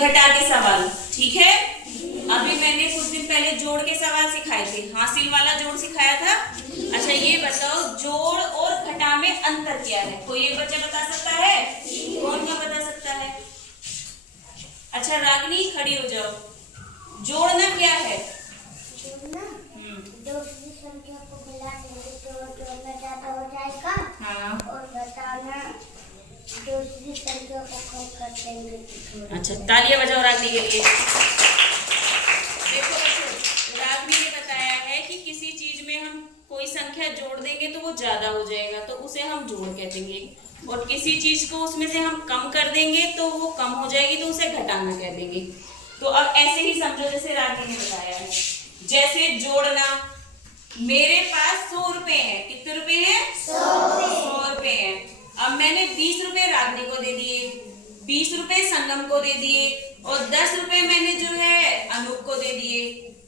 घटा के सवाल, ठीक है। अभी मैंने कुछ दिन पहले जोड़ के सवाल सिखाए थे, हासिल वाला जोड़ सिखाया था। अच्छा ये बताओ जोड़ और घटा में अंतर क्या है? कोई एक बच्चा बता सकता है? कौन क्या बता सकता है? अच्छा रागनी खड़ी हो जाओ। जोड़ना क्या है? जोड़ना दूसरी संख्या को मिला देंगे तो जोड़ना ज्यादा हो जाएगा। हाँ। और घटाना दूसरी संख्या को कम कर देंगे। अच्छा तालियां बजाओ रागनी के लिए। देखो बच्चों, रागनी ने बताया है कि किसी चीज में हम कोई संख्या जोड़ देंगे तो वो ज्यादा हो जाएगा तो उसे हम जोड़ कह देंगे, और किसी चीज को उसमें से हम कम कर देंगे तो वो कम हो जाएगी तो उसे घटाना कह देंगे। तो अब ऐसे ही समझो जैसे रागनी ने बताया है, जैसे जोड़ना, मेरे पास 100 रुपए है। कितने रुपए हैं? 100 रुपए हैं। अब मैंने 20 रुपए रागनी को दे दिए, 20 रुपए संगम को दे दिए और 10 रुपए मैंने जो है अनूप को दे दिए।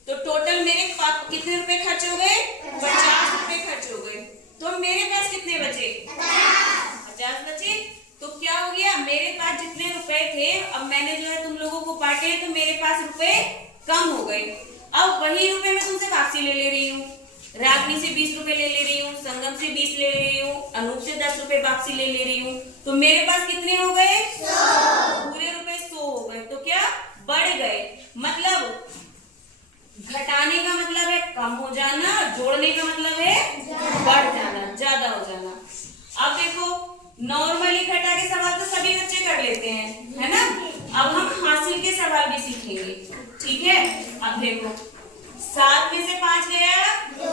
तो टोटल मेरे कितने रुपए खर्च हो गए? 50 रुपए खर्च हो गए। तो मेरे पास कितने बचे? 50 बचे। तो क्या हो गया, मेरे पास जितने रुपए थे अब मैंने जो है तुम लोगों को बांटे तो मेरे पास रुपए कम हो गए। अब वही रुपए मैं तुमसे वापसी ले रही हूँ, रागनी से 20 रुपए ले रही हूँ, संगम से 20 ले रही हूँ, अनूप से 10 रुपए वापसी ले रही हूँ। तो मेरे पास कितने हो गए? 100। पूरे रुपए 100 हो गए। तो क्या बढ़ गए, मतलब घटाने का मतलब है कम हो जाना, जोड़ने का मतलब है बढ़ जाना, ज्यादा हो जाना। अब देखो नॉर्मली घटा के सवाल तो सभी बच्चे कर लेते हैं, है ना। अब हम हासिल के सवाल भी सीखेंगे, ठीक है। अब देखो 7 में से 5 गया 2,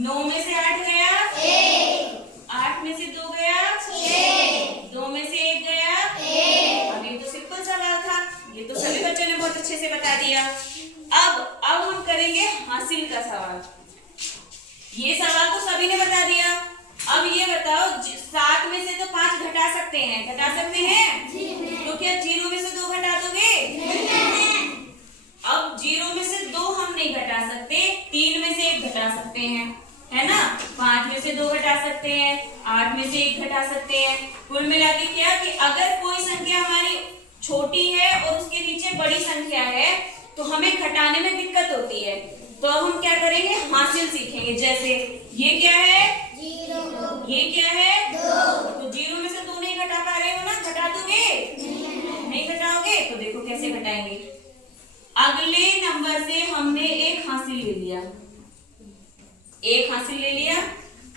9 में से 8 गया 1, 8 में से 2 गया 6, 2 में से 1 गया 1। अब ये तो सिंपल सवाल था, ये तो सभी बच्चों ने बहुत अच्छे से बता दिया। अब हम करेंगे हासिल का सवाल। ये सवाल तो सभी ने बता दिया। अब ये बताओ 7 में से तो 5 घटा सकते हैं, घटा सकते हैं? तो क्या 0 में से 2 घटा दोगे? अब 0 में से 2 हम नहीं घटा सकते, 3 में से 1 घटा सकते हैं, है ना। 5 में से 2 घटा सकते हैं, 8 में से 1 घटा सकते हैं। कुल मिला के क्या कि अगर कोई संख्या हमारी छोटी है और उसके नीचे बड़ी संख्या है तो हमें घटाने में दिक्कत होती है। तो अब हम क्या करेंगे, हासिल सीखेंगे। जैसे ये क्या है? 0। ये क्या है? 2। तो 0 में से 2 नहीं घटा पा रहे हो ना, घटा दोगे? नहीं घटाओगे। तो देखो कैसे घटाएंगे। अगले नंबर से हमने एक हासिल ले लिया, एक हासिल ले लिया,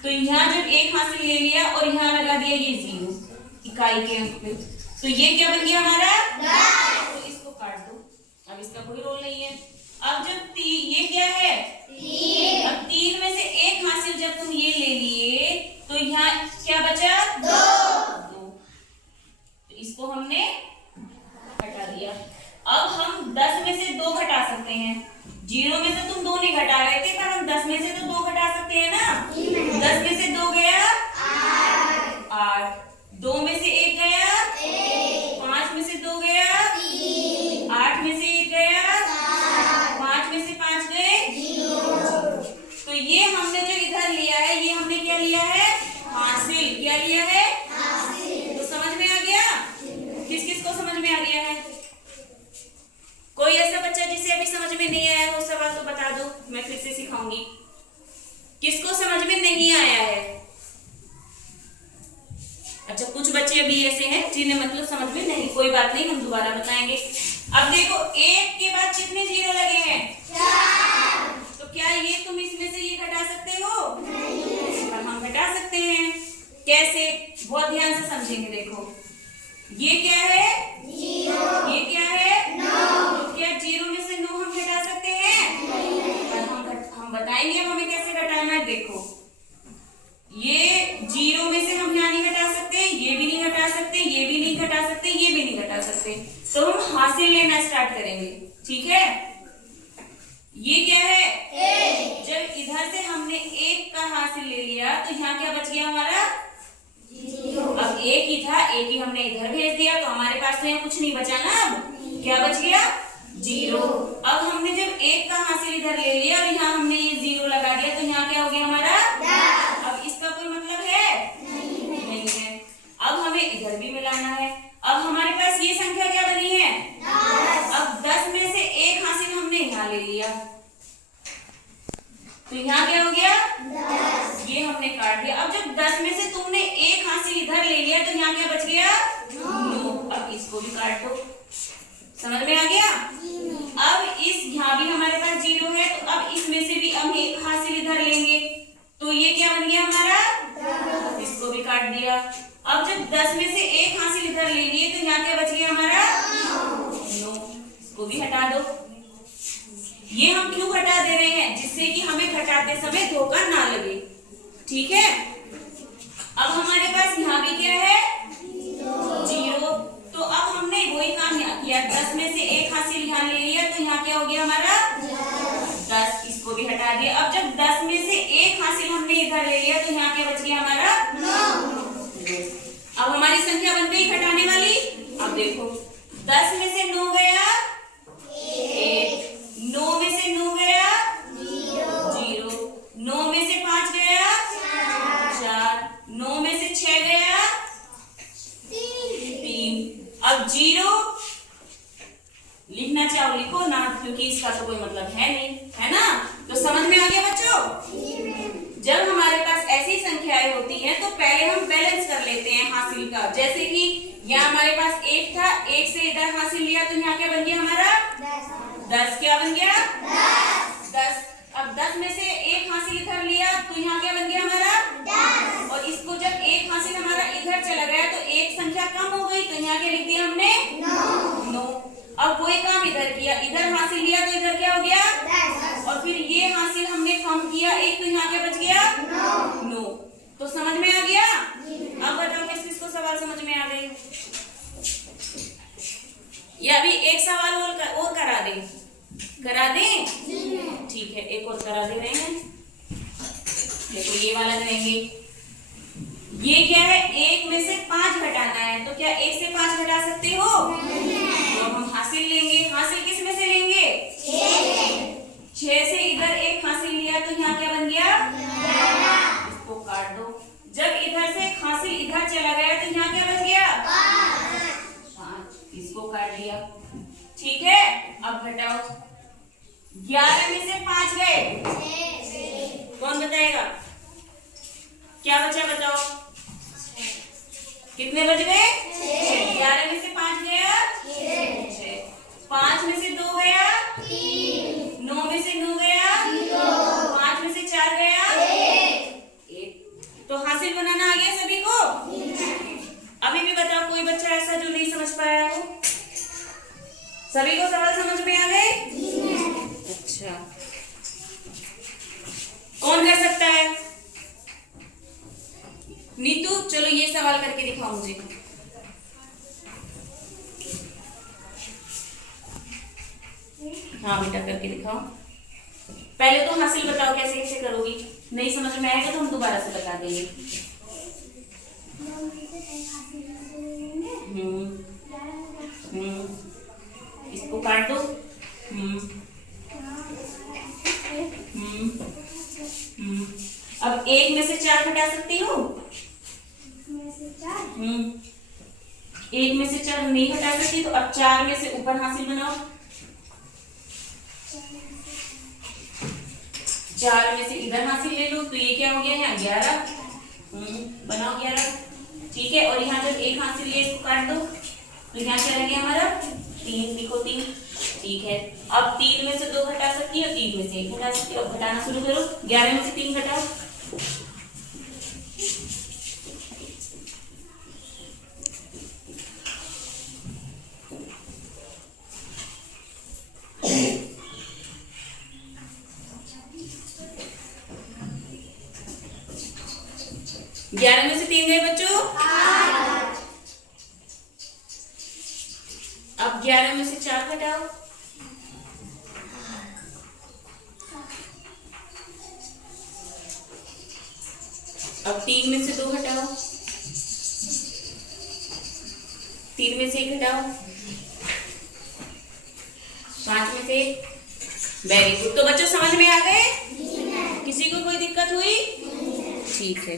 तो यहाँ जब एक हासिल ले लिया और यहाँ लगा दिया ये 0 इकाई के अंक पे, तो ये क्या बन गया हमारा? 10। तो इसको काट दो, अब इसका कोई रोल नहीं है। अब जब ये क्या है? 3। अब 3 में से एक हासिल जब तुम ये ले लिए तो यहाँ क्या बचा? 2। तो इसको हमने हटा दिया। अब हम 10 में से 2 घटा सकते हैं। 0 में से तुम 2 नहीं घटा रहे थे पर हम 10 में से तो 2 घटा सकते हैं ना। 10 में से 2 गया 8, 2 में से 1 गया 1, 5 में से 2 गया 3, 8 में से 1 गया 5 में से 5 गए 0। तो ये हमने जो इधर लिया है ये हमने क्या लिया है? हासिल। क्या लिया है? हासिल। तो समझ में आ गया? किस किस को समझ में आ गया है? कोई ऐसा बच्चा जिसे अभी समझ में नहीं आया वो सवाल तो बता दो, मैं फिर से सिखाऊंगी। किसको समझ में नहीं आया है? अच्छा कुछ बच्चे अभी ऐसे हैं जिन्हें मतलब समझ में नहीं, कोई बात नहीं हम दोबारा बताएंगे। अब देखो 1 के बाद कितने 0 लगे हैं? 4। तो क्या ये तुम इसमें से ये घटा सकते हो? नहीं। पर हम घटा सकते हैं। कैसे? बहुत ध्यान से समझेंगे। देखो ये क्या है? 0। ये क्या है? 9। तो क्या 0 में से 9 हम घटा सकते हैं? नहीं। पर हम बताएंगे अब हमें कैसे घटाना है। देखो ये 0 में से हम यहाँ नहीं घटा सकते, ये भी नहीं घटा सकते, ये भी नहीं घटा सकते, ये भी नहीं घटा सकते। तो हम हासिल लेना स्टार्ट करेंगे, ठीक है। ये क्या है? 1। जब इधर से हमने 1 का हासिल ले लिया तो यहाँ क्या बच गया हमारा? 0। अब 1 ही था, 1 ही हमने इधर भेज दिया तो हमारे पास तो यहाँ कुछ नहीं बचा ना। अब क्या बच गया? 0। अब हमने जब 1 का हासिल इधर ले लिया और यहाँ हमने ये 0 लगा दिया तो यहाँ क्या हो गया हमारा? 10। अब इसका कोई मतलब है? नहीं है। अब हमें इधर भी मिलाना है। अब हमारे पास ये संख्या क्या इसको भी काट दो। समझ में आ गया? अब इस यहाँ भी हमारे पास 0 है, तो अब इसमें से भी हम एक हासिल इधर लेंगे, तो ये क्या बन गया हमारा 10। इसको भी काट दिया। अब जब 10 में से एक हासिल इधर लेंगे तो यहाँ क्या बच गया हमारा 9। इसको भी हटा दो। ये हम क्यों हटा दे रहे हैं? जिससे कि हमें घटाते समय धोखा ना लगे। ठीक है, अब हमारे पास यहाँ भी क्या है 0। तो अब हमने वही काम यहाँ किया, 10 में से एक हासिल यहाँ ले लिया, तो यहाँ क्या हो गया हमारा 10। इसको भी हटा दिया। अब जब 10 में से एक हासिल हमने इधर ले लिया, तो यहाँ क्या बच गया हमारा 9। अब हमारी संख्या बन गई घटाने वाली। अब देखो 10 में से 9 गया 1, 9 में से 9 गया 0, 9 में से 5 गया 4, 9 में से 6 गया 3। अब 0 लिखना चाहो लिखो ना, क्योंकि इसका तो कोई मतलब है नहीं, है ना? तो समझ में आ गया बच्चों? जब हमारे पास ऐसी संख्याएं होती हैं तो पहले हम बैलेंस कर लेते हैं हासिल का। जैसे कि यहाँ हमारे पास 1 था, 1 से इधर हासिल लिया, तो यहाँ क्या बन गया हमारा 10। क्या बन गया 10। अब 10 में से एक हासिल इधर लिया, तो यहाँ क्या बन गया हमारा 10। और इसको जब एक हासिल हमारा इधर चला गया तो एक संख्या कम हो गई, तो यहाँ क्या लिख दिया हमने 9। अब वही काम इधर किया, इधर हासिल लिया तो इधर क्या हो गया 10। और फिर ये हासिल हमने कम किया एक, तो यहाँ क्या बच गया 9। तो समझ में आ गया? अब बताओ किस किस को सवाल समझ में आ गई? या अभी एक सवाल और करा दें? ठीक है, एक और करा दे रहे हैं। देखो ये वाला करेंगे। ये क्या है, 1 में से 5 घटाना है, तो क्या 1 से 5 घटा सकते हो? तो हम हासिल लेंगे। हासिल किस में से लेंगे 6 से इधर एक हासिल लिया, तो यहाँ क्या बन गया 11। इसको काट दो। जब इधर से हासिल इधर चला गया, तो यहाँ क्या बच गया 5। इसको काट दिया। ठीक है, अब घटाओ। 11 में से 5 गए, कौन बताएगा? क्या बचा बताओ? कितने बच गए 11 में से 5 गया 6, 5 में से 2 गया 3, 9 में से 9 गया 5 में से 4 गया 1। तो हासिल बनाना आ गया सभी को? अभी भी बताओ कोई बच्चा ऐसा जो नहीं समझ पाया हो? सभी को सवाल समझ में आ गए? अच्छा, कौन कर सकता है? नीतू, चलो ये सवाल करके दिखाओ मुझे। हाँ बेटा, करके दिखाओ। पहले तो हासिल बताओ कैसे कैसे करोगी। नहीं समझ में आएगा तो हम दोबारा से बता देंगे। इसको काट दो। अब 1 में से 4 घटा सकती हो? 1 में से 4 नहीं घटा सकती, तो अब 4 में से ऊपर हासिल बनाओ। 4 में से इधर हासिल ले लो, तो ये क्या हो गया यहाँ 11। बनाओ 11। ठीक है, और यहाँ जब एक हासिल लिया इसको काट दो, तो यहाँ क्या रह गया हमारा 3। लिखो 3। ठीक है, अब 3 में से 2 घटा सकती हो, 3 में से 1 घटा सकती हो। अब घटाना शुरू करो। 11 में से 3 घटाओ। ग्यारह में से 3 गए बच्चों। अब 11 में से 4 घटाओ। अब 3 में से 2 घटाओ। 3 में से 1 घटाओ। 5 में से 1। Very good. तो बच्चों समझ में आ गए? किसी को कोई दिक्कत हुई? ठीक है।